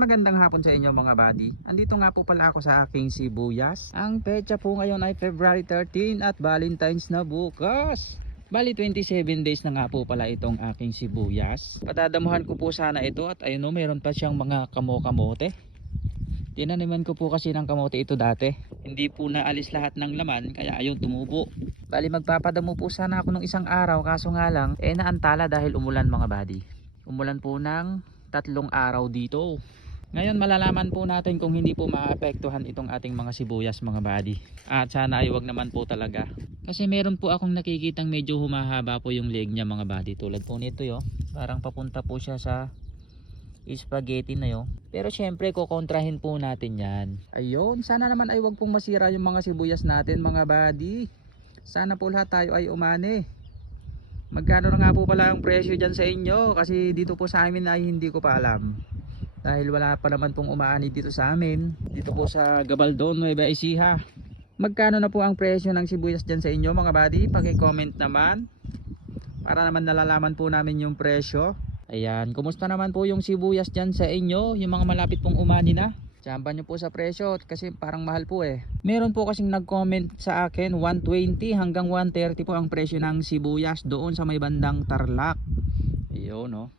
magandang hapon sa inyo mga buddy. Andito nga po pala ako sa aking sibuyas. Ang petsa po ngayon ay February 13 at Valentine's na bukas. Bali 27 days na nga po pala itong aking sibuyas. Patadamuhan ko po sana ito at ayun o, meron pa siyang mga kamote. Tinaniman ko po kasi ng kamote ito dati. Hindi po naalis lahat ng laman kaya ayun tumubo. Bali magpapadamo po sana ako ng isang araw kaso nga lang naantala dahil umulan mga buddy. Umulan po ng 3 araw dito. Ngayon malalaman po natin kung hindi po maapektuhan itong ating mga sibuyas mga buddy. At sana ay wag naman po talaga. Kasi meron po akong nakikitang medyo humahaba po yung leg niya mga buddy. Tulad po nito yo. Parang papunta po siya sa spaghetti na yo. Pero syempre kukontrahin po natin yan. Ayun, sana naman ay wag pong masira yung mga sibuyas natin mga buddy. Sana po lahat tayo ay umani. Magkano na nga po pala ang presyo dyan sa inyo? Kasi dito po sa amin ay hindi ko pa alam. Dahil wala pa naman pong umaani dito sa amin. Dito po sa Gabaldon, Nueva Ecija. Magkano na po ang presyo ng sibuyas dyan sa inyo mga buddy? Paki-comment naman. Para naman nalalaman po namin yung presyo. Ayan, kumusta naman po yung sibuyas dyan sa inyo? Yung mga malapit pong umani na? Tsampan nyo po sa presyo kasi parang mahal po eh. Meron po kasing nag-comment sa akin 120 hanggang 130 po ang presyo ng sibuyas doon sa may bandang Tarlac. Ayun no.